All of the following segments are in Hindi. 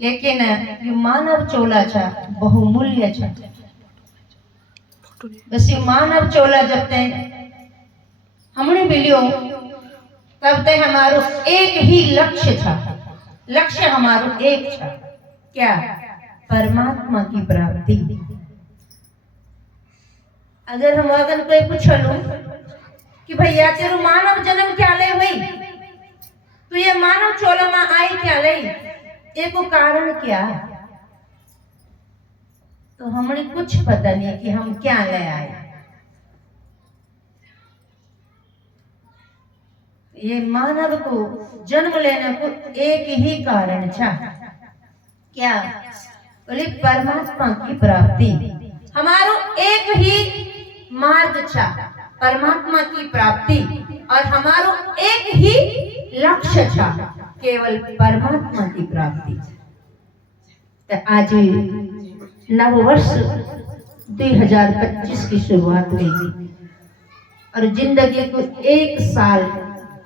लेकिन ये मानव चोला छा बहुमूल्य छा। बस ये मानव चोला जब तक हमने मिलियो तब तक हमारो एक ही लक्ष्य था। लक्ष्य हमारो एक था, क्या? परमात्मा की प्राप्ति। अगर हम अगर कोई पूछलो कि भैया तेरो मानव जन्म क्या ले हुई, तो ये मानव चोला में आई क्या ले, एक कारण क्या है? तो हमने कुछ पता नहीं कि हम क्या ले आए। ये मानव को जन्म लेने को एक ही कारण था, क्या? बोले परमात्मा की प्राप्ति। हमारो एक ही मार्ग था, परमात्मा की प्राप्ति, और हमारो एक ही लक्ष्य था, केवल परमात्मा की प्राप्ति। तो आज नव वर्ष 2025 की शुरुआत हुई और जिंदगी को एक साल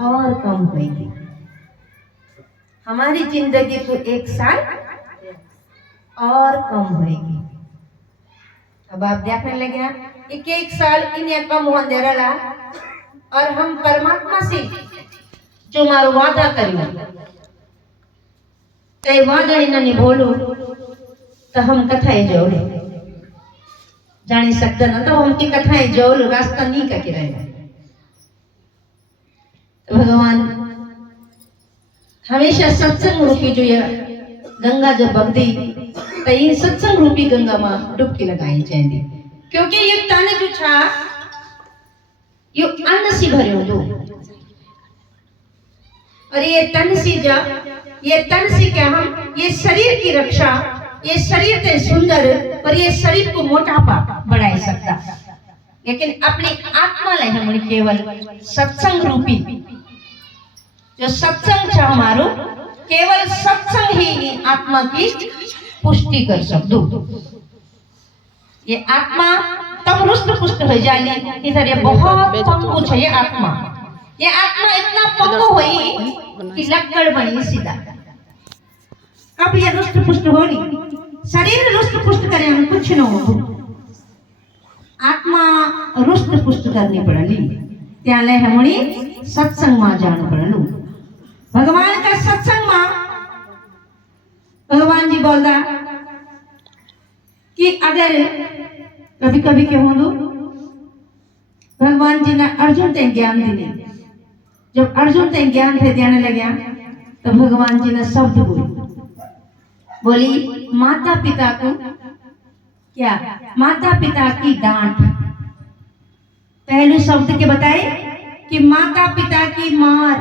और कम होगी। हमारी जिंदगी को एक साल और कम होगी। अब आप देखने लगे एक एक साल इन्हें कम हो दे रहा, और हम परमात्मा से जो मारो वादा करियो ते वादा इन्हें बोलो तो हम कथाएं जोड़ जानी सकते ना, तो हम की कथाएं जोड़ रास्ता नहीं करके रहेगा। तो भगवान हमेशा सत्संग रूपी जो ये गंगा जब बगदी तो ये सत्संग रूपी गंगा में डुबकी लगाई चाहिए, क्योंकि ये तन जो था ये अन्न से भरे हो, और ये तन से जा, ये तन से क्या हम ये शरीर की रक्षा, ये शरीर ते सुंदर और ये शरीर को मोटापा बढ़ा सकता, लेकिन अपनी आत्मा ले हम केवल सत्संग रूपी जो सत्संग था हमारो, केवल सत्संग ही आत्मा की पुष्टि कर सकदो। ये आत्मा तब रुष्ट पुष्ट हो जाली, इधर ये बहुत पंगु है। ये आत्मा इतना पंगु हुई कि लक्कड़ बनी सीधा। कब ये रुष्ट पुष्ट होली, शरीर रुष्ट पुष्ट करे हम कुछ न हो, आत्मा रुष्ट पुष्ट करनी पड़ली, त्याले हमणी सत्संग में जान पड़लू। भगवान का सत्संग में भगवान जी बोलता कि अगर कभी कभी क्या हो दो, भगवान जी ने अर्जुन ते ज्ञान दिले। जब अर्जुन ते ज्ञान थे देने लगे तो भगवान जी ने शब्द बोली माता पिता को, क्या? माता पिता की डांट। पहले शब्द के बताए कि माता पिता की मार।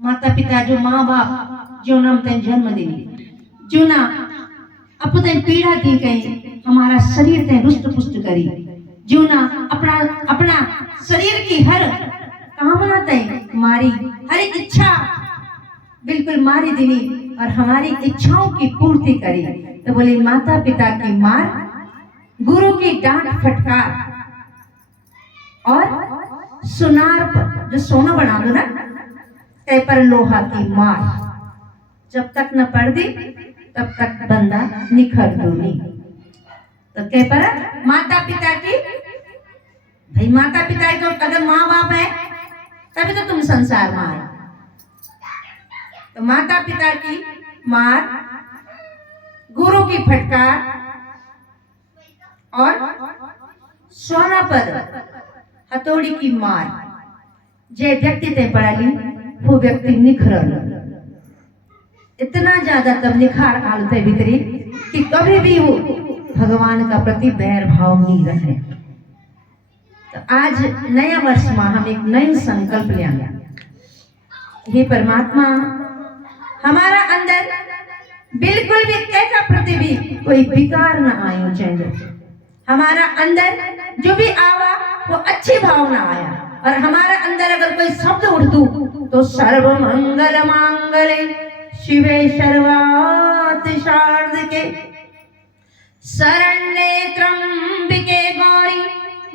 माता पिता जो माँ बाप जो नाम ते जन्म दिली, जो ना अपने पीड़ा दी गई, हमारा शरीर ते रुष्ट पुष्ट करी, जो ना अपना शरीर की हर कामना ते मारी, हर इच्छा बिल्कुल मारी दिली और हमारी इच्छाओं की पूर्ति करी। तो बोले माता पिता की मार, गुरु की डांट फटकार, और सुनार पर जो सोना बना दो ना ते पर लोहा की मार। जब तक न पड़ दी तब तक बंदा निखर दो नहीं। तो कह पर माता पिता की, भाई माता पिता तो अगर माँ बाप है तभी तो तुम संसार में आए। तो माता पिता की मार, गुरु की फटकार, और सोना पर हथौड़ी की मार। जे व्यक्ति ते पड़ाली वो व्यक्ति निखरल, इतना ज्यादा तब निखार आलते भीतरी कि कभी भी वो भगवान का प्रति बैर भाव नहीं रहे। तो आज नया वर्ष में हम एक नई संकल्प ले आए। हे परमात्मा, हमारा अंदर बिल्कुल भी कैसा प्रति भी कोई विकार न आयो चाहिए। हमारा अंदर जो भी आवा वो अच्छी भावना आया, और हमारा अंदर अगर कोई शब्द उड़तू तो सर्व मंगल मांगले शिवे सर्वार्थ साधके शरण्ये त्र्यंबके गौरी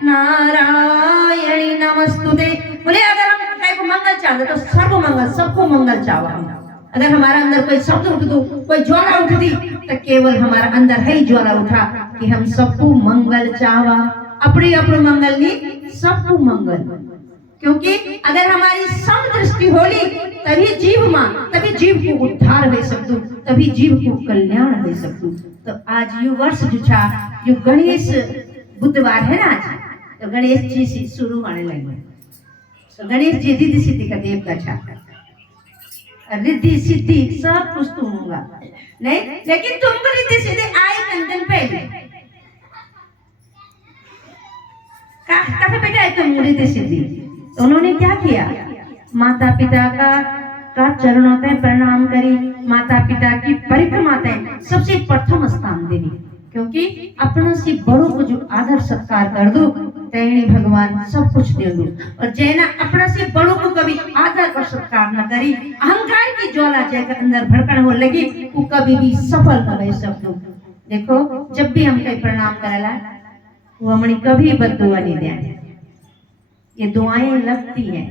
नारायणी नमस्तुते। बोले अगर हम कहीं को मंगल चाहते तो सर्व मंगल, सबको मंगल चाहवा। अगर हमारा अंदर कोई शब्द उठ दो, कोई ज्वाला उठती, तो केवल हमारा अंदर है ही ज्वाला उठा कि हम सबको मंगल चावा, अपने अपने मंगल नहीं सबको मंगल। क्योंकि अगर हमारी समदृष्टि होली तभी जीव मां, तभी जीव को उद्धार हो सकतु, तभी जीव को कल्याण हो सकतु। तो आज यू वर्ष जो छा यू गणेश बुधवार है ना आज, तो गणेश जी से शुरू होने लगे। तो गणेश जी रिद्धि सिद्धि का देवता छा, रिद्धि सिद्धि सब कुछ तुम होगा नहीं, लेकिन तुमको रिद्धि सिद्धि आई कंदन पहले कहा बेटा है तुम रिद्धि सिद्धि। तो उन्होंने क्या किया, माता पिता का चरणों तय प्रणाम करी, माता पिता की परिक्रमा तय सबसे प्रथम स्थान देनी, क्योंकि अपना से बड़ों को जो आदर सत्कार कर दो तैणी भगवान सब कुछ दे दो। और जैना अपना से बड़ों को कभी आदर और सत्कार न करी, अहंकार की ज्वाला जैसे अंदर भड़कन हो लगी, वो कभी भी सफल न रह सकते। देखो जब भी हम कहीं प्रणाम करेला वो हमने कभी बददुआ नहीं दिया, ये दुआएं लगती हैं।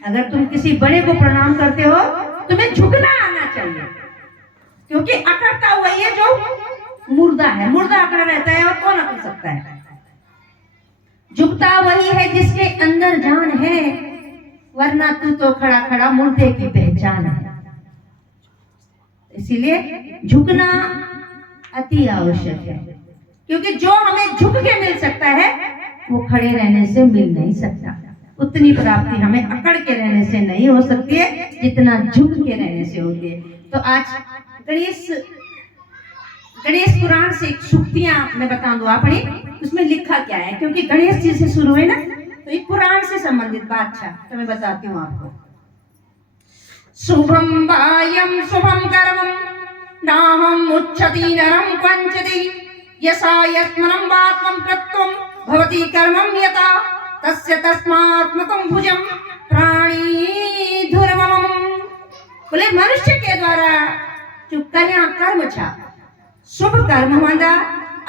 अगर तुम किसी बड़े को प्रणाम करते हो तुम्हें झुकना आना चाहिए, क्योंकि अकड़ता हुआ ये जो मुर्दा है, मुर्दा अकड़ा रहता है और कौन अकड़ सकता है। झुकता वही है जिसके अंदर जान है, वरना तू तो खड़ा खड़ा मुर्दे की पहचान है। इसीलिए झुकना अति आवश्यक है, क्योंकि जो हमें झुक के मिल सकता है वो खड़े रहने से मिल नहीं सकता। उतनी प्राप्ति हमें अकड़ के रहने से नहीं हो सकती है जितना झुक के रहने से होती है। तो आज गणेश पुराण से सूक्तियां मैं बता दूं अपनी, उसमें लिखा क्या है, क्योंकि गणेश जी से शुरू है ना, तो ये पुराण से संबंधित बात था, तो मैं बताती हूँ आपको। शुभम वायम शुभम कर्मम नाहम उच्चति नरम पंचति यसा यस्मनं वात्मं प्रत्वं भवति कर्मं यथा तस्य तस्मात्मकं भुजं प्राणी धुर्वमं। बोले मनुष्य के द्वारा जो कन्या कर्म छा, शुभ कर्म मांदा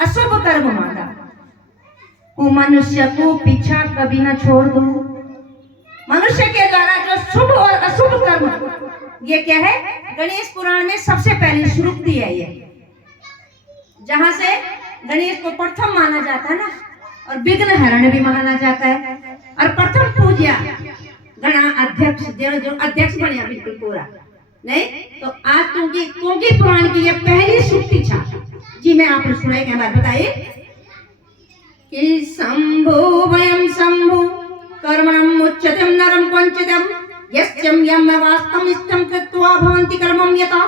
अशुभ कर्म मांदा, वो मनुष्य को पीछा कभी न छोड़ दो। मनुष्य के द्वारा जो शुभ और अशुभ कर्म, ये क्या है, गणेश पुराण में सबसे पहली श्रुति है ये, जहां से गणेश को प्रथम माना जाता है ना, और विघ्न हरण भी माना जाता है। और प्रथम पूजा गणा अध्यक्ष, जो अध्यक्ष बने बिल्कुल पूरा नहीं, तो आज क्योंकि पुराण की ये पहली सूक्ति छा जी, मैं आपको सुनाई के बाद बताइए कि शंभो वयम शंभो कर्मणम उच्चतम नरम पंचतम यस्यम यम वास्तम इष्टम कृत्वा भवन्ति कर्मं यथा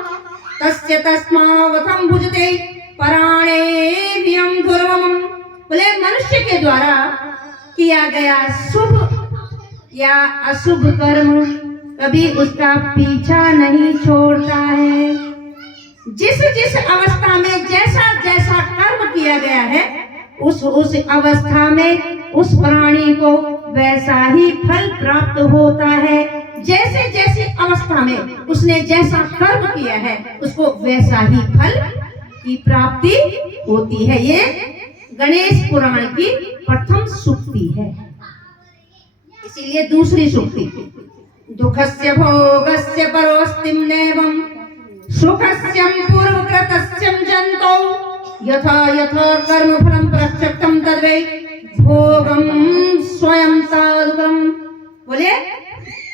तस्य तस्मावथं भुजते पराणेभ्यं धुर्वमं। बोले मनुष्य के द्वारा किया गया शुभ या अशुभ कर्म कभी उसका पीछा नहीं छोड़ता है। जिस जिस अवस्था में जैसा जैसा कर्म किया गया है, उस अवस्था में उस प्राणी को वैसा ही फल प्राप्त होता है। जैसे जैसे अवस्था में उसने जैसा कर्म किया है, उसको वैसा ही फल की प्राप्ति होती है। ये गणेश पुराण की प्रथम सूक्ति है। इसीलिए दूसरी सूक्ति, दुखस्य भोगस्य परोस्तिम नैवं सुखस्यं पूर्वकृतस्यं जन्तौ यथा यथा कर्मफलं प्रत्यक्षं तद्वै भोगं स्वयं साधुकम्। बोले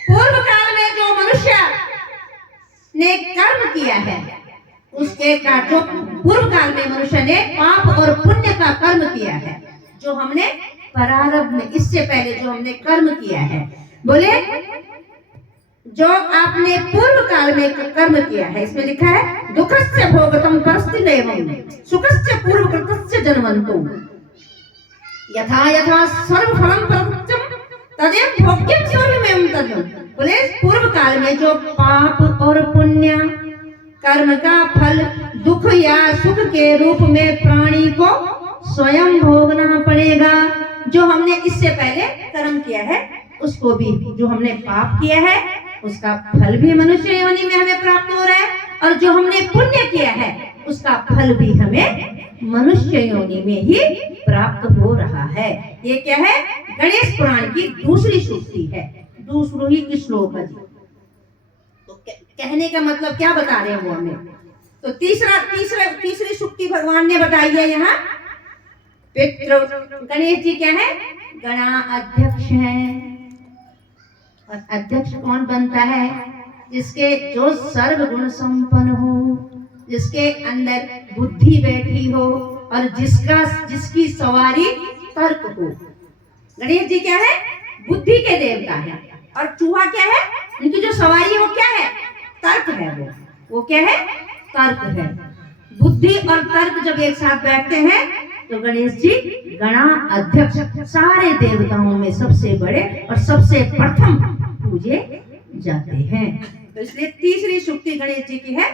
पूर्व काल में जो मनुष्य ने कर्म किया है, उसके का जो पूर्व काल में मनुष्य ने पाप और पुण्य का कर्म किया है, जो हमने प्रारब्ध में इससे पहले जो हमने कर्म किया है, बोले जो आपने पूर्व काल में कर्म किया है, इसमें लिखा है दुखस्य भोगतम परस्तिनैवं सुखस्य पूर्वकृतस्य जन्मन्तो यथा यथा सर्वफलं प्रत्यक्षं तदेव भोग्यं सर्वमेवं तद्। बोले पूर्व काल में जो पाप और पुण्य कर्म का फल दुख या सुख के रूप में प्राणी को स्वयं भोगना पड़ेगा। जो हमने इससे पहले कर्म किया है उसको भी, जो हमने पाप किया है उसका फल भी मनुष्य योनि में हमें प्राप्त हो रहा है, और जो हमने पुण्य किया है उसका फल भी हमें मनुष्य योनि में ही प्राप्त हो रहा है। ये क्या है, गणेश पुराण की दूसरी सूक्ति है, दूसरों ही श्लोक है जी। कहने का मतलब क्या बता रहे हैं वो हमें। तो तीसरी शुक्ति भगवान ने बताई है यहाँ। पितृ गणेश जी क्या है? गणा अध्यक्ष है। और अध्यक्ष कौन बनता है? जिसके जो सर्व गुण संपन्न हो, जिसके अंदर बुद्धि बैठी हो और जिसकी सवारी तर्क हो। गणेश जी क्या है? बुद्धि के देवता है। और चूहा क्या है? उनकी जो सवारी है वो क्या है? तर्क है। वो क्या है? तर्क है। बुद्धि और तर्क जब एक साथ बैठते हैं तो गणेश जी गणा अध्यक्ष, सारे देवताओं में सबसे बड़े और सबसे प्रथम पूजे जाते हैं। तो इसलिए तीसरी शुक्ति गणेश जी की है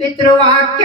पितृवाक्य